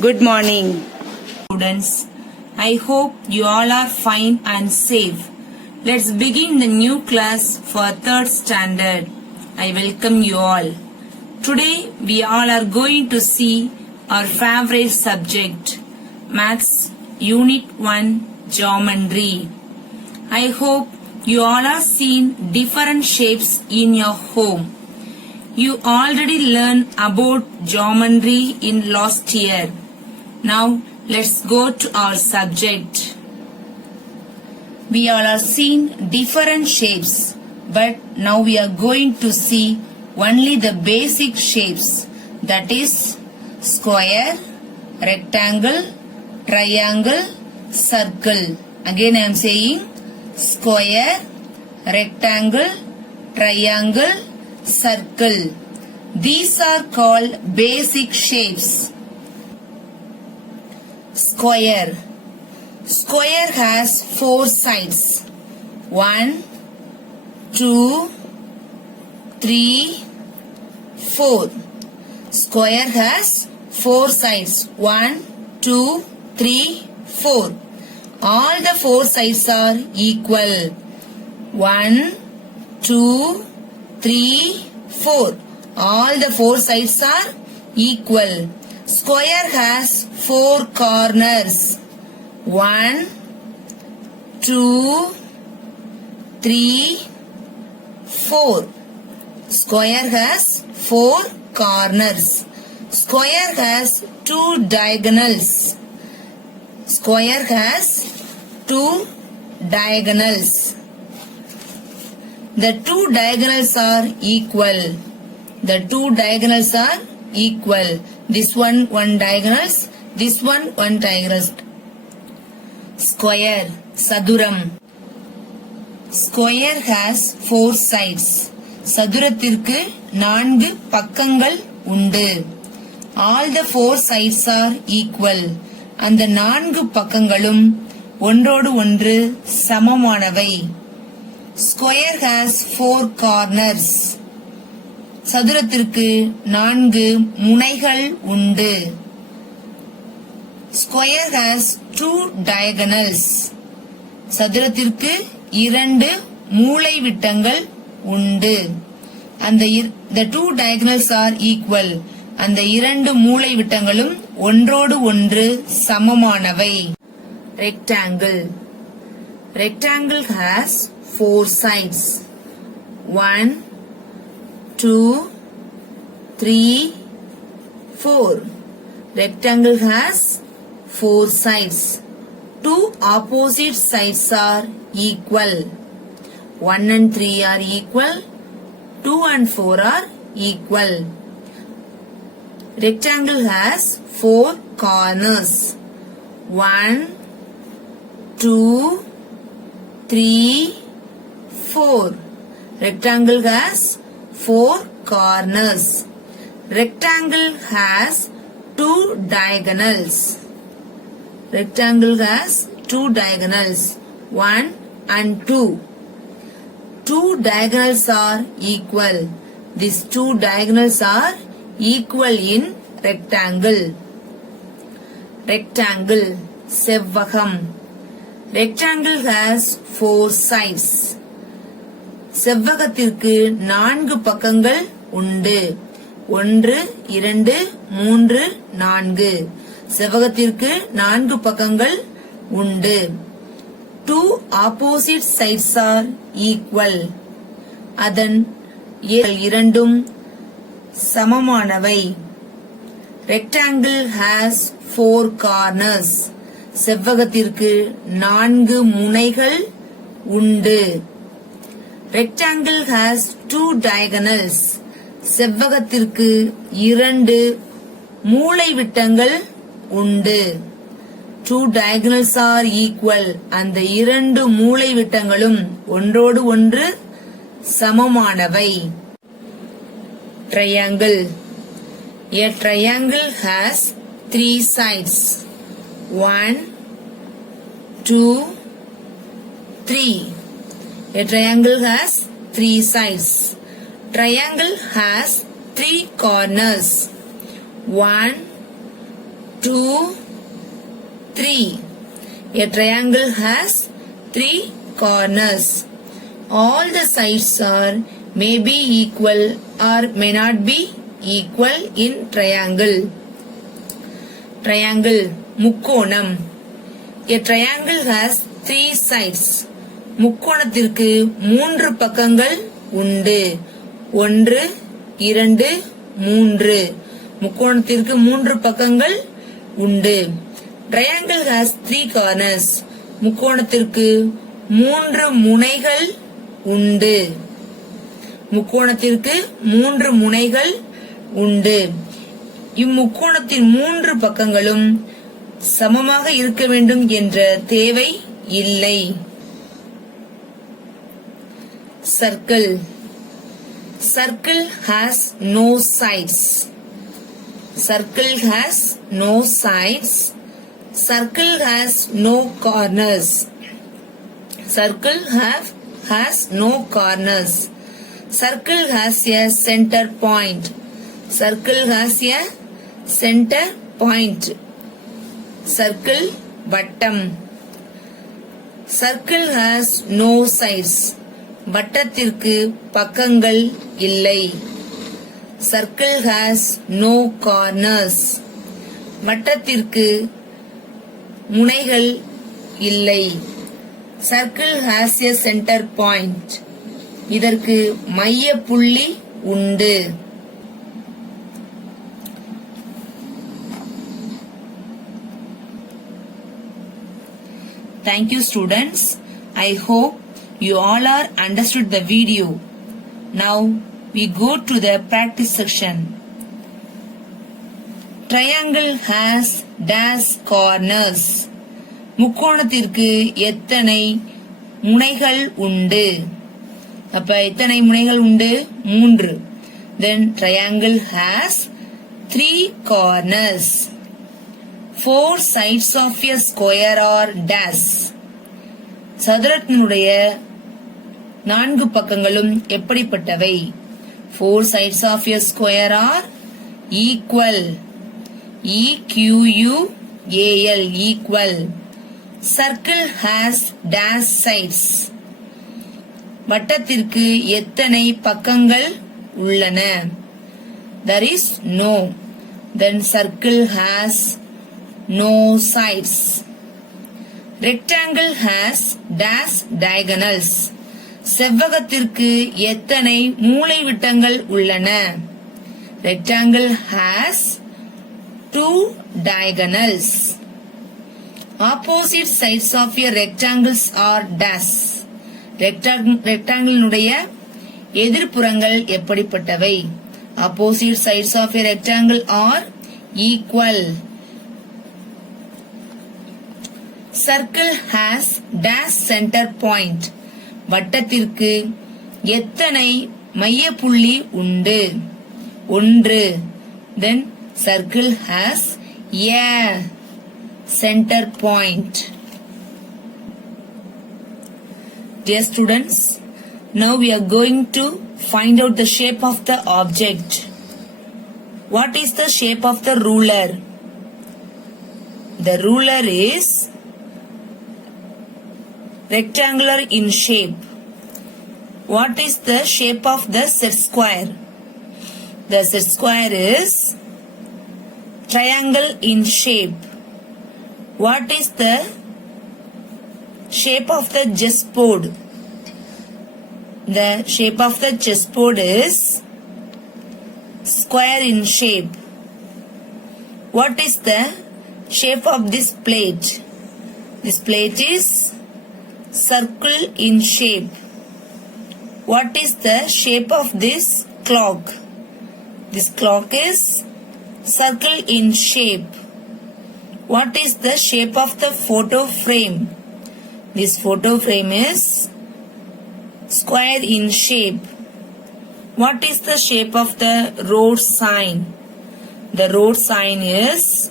Good morning, students. I hope you all are fine and safe. Let's begin the new class for 3rd standard. I welcome you all. Today we all are going to see our favorite subject, Maths Unit 1 Geometry. I hope you all are seen different shapes in your home. You already learned about geometry in last year. Now let's go to our subject. We all are seeing different shapes, but now we are going to see only the basic shapes, that is square, rectangle, triangle, circle. Again I am saying square, rectangle, triangle, circle. These are called basic shapes. Square. Square has 4 sides. 1, 2, 3, 4. Square has 4 sides. 1, 2, 3, 4. All the 4 sides are equal. 1, 2, 3, 4. All the 4 sides are equal. Square has 4 corners. 1, 2, 3, 4. Square has 4 corners. Square has 2 diagonals. Square has 2 diagonals. The 2 diagonals are equal. The 2 diagonals are equal. This one diagonals, this one diagonals. Square, saduram. Square has 4 sides. சதுரத்திற்கு 4 பக்கங்கள் உண்டு. All the 4 sides are equal. அந்த 4 பக்கங்களும் ஒன்றோடு ஒன்று சமமானவை. Square has 4 corners. சதுரத்திற்கு 4 முனைகள் உண்டு. Square has 2 diagonals. சதுரத்திற்கு 2 மூலைவிட்டங்கள் உண்டு. The 2 diagonals are equal. அந்த 2 மூலைவிட்டங்களும் ஒன்றோடு ஒன்று சமமானவை. Rectangle. Rectangle has 4 sides. 1, 2, 3, 4. Rectangle has 4 sides. 2 opposite sides are equal. 1 and 3 are equal. 2 and 4 are equal. Rectangle has 4 corners. 1, 2, 3, 4. Rectangle has 4 corners. Rectangle has 2 diagonals. Rectangle has 2 diagonals. 1 and 2. 2 diagonals are equal. These 2 diagonals are equal in rectangle. Rectangle, செவ்வகம். Rectangle has 4 sides. செவ்வகத்திற்கு 4 பக்கங்கள் உண்டு. 1, 2, 3, 4. செவ்வகத்திற்கு 4 பக்கங்கள் உண்டு. 2 opposite sides are equal. அதன் இரண்டும் சமமானவை. Rectangle has 4 corners. செவ்வகத்திற்கு 4 முனைகள் உண்டு. Rectangle has 2 diagonals. செவ்வகத்திற்கு 2 மூலைவிட்டங்கள் உண்டு. 2 diagonals are equal. அந்த 2 மூலைவிட்டங்களும் ஒன்றோடு ஒன்று சமமானவை. Triangle. A triangle has 3 sides. 1, 2, 3. A triangle has 3 sides. Triangle has 3 corners. 1, 2, 3. A triangle has 3 corners. All the sides are may be equal or may not be equal in triangle. Triangle, முக்கோணம். A triangle has 3 sides. முக்கோணத்திற்கு 3 பக்கங்கள் உண்டு. 1, 2, 3. முக்கோணத்திற்கு 3 பக்கங்கள் உண்டு. Triangle has 3 corners. முக்கோணத்திற்கு 3 முனைகள் உண்டு. முக்கோணத்திற்கு 3 முனைகள் உண்டு. இம்முக்கோணத்தின் 3 பக்கங்களும் சமமாக இருக்க வேண்டும் என்ற தேவை இல்லை. Circle. Circle has no sides. Circle has no sides. Circle has no corners. Circle has no corners. Circle has a center point. Circle has a center point. Circle வட்டம். Circle has no sides. வட்டத்திற்கு பக்கங்கள் இல்லை. Circle has no corners. வட்டத்திற்கு முனைகள் இல்லை. Circle has a center point. இதற்கு மைய புள்ளி உண்டு. Thank you students. I hope you all are understood the video. Now we go to the practice section. Triangle has dash corners. முக்கோணத்திற்கு எத்தனை முனைகள் உண்டு? அப்ப எத்தனை முனைகள் உண்டு? 3. Then triangle has 3 corners. 4 sides of a square are dash. சதுரத்தினுடைய 4 பக்கங்களும் எப்படிப்பட்டவை? 4 sides of a square are equal. E-Q-U-A-L, equal. Circle has dash sides. வட்டத்திற்கு எத்தனை பக்கங்கள் உள்ளன? There is no. Then circle has no sides. Rectangle has dash diagonals. செவ்வகத்திற்கு எத்தனை மூலைவிட்டங்கள் உள்ளன? Rectangle has 2 diagonals. Opposite sides of a rectangles are dash. rectangle எதிர்ப்புறங்கள் எப்படிப்பட்டவை? Opposite sides of a rectangle are equal. Circle has dash center point. வட்டத்திற்கு எத்தனை மையப்புள்ளி உண்டு? 1. Then circle has a center point. Dear students, now we are going to find out the shape of the object. What is the shape of the ruler? The ruler is rectangular in shape. What is the shape of the set square? The set square is triangle in shape. What is the shape of the chessboard? The shape of the chessboard is square in shape. What is the shape of this plate? This plate is circle in shape. What is the shape of this clock? This clock is circle in shape. What is the shape of the photo frame? This photo frame is square in shape. What is the shape of the road sign? The road sign is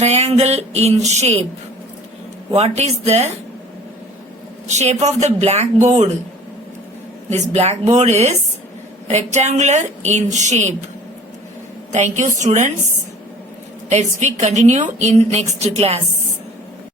triangle in shape. What is the shape of the blackboard? This blackboard is rectangular in shape. Thank you students. Let's we continue in next class.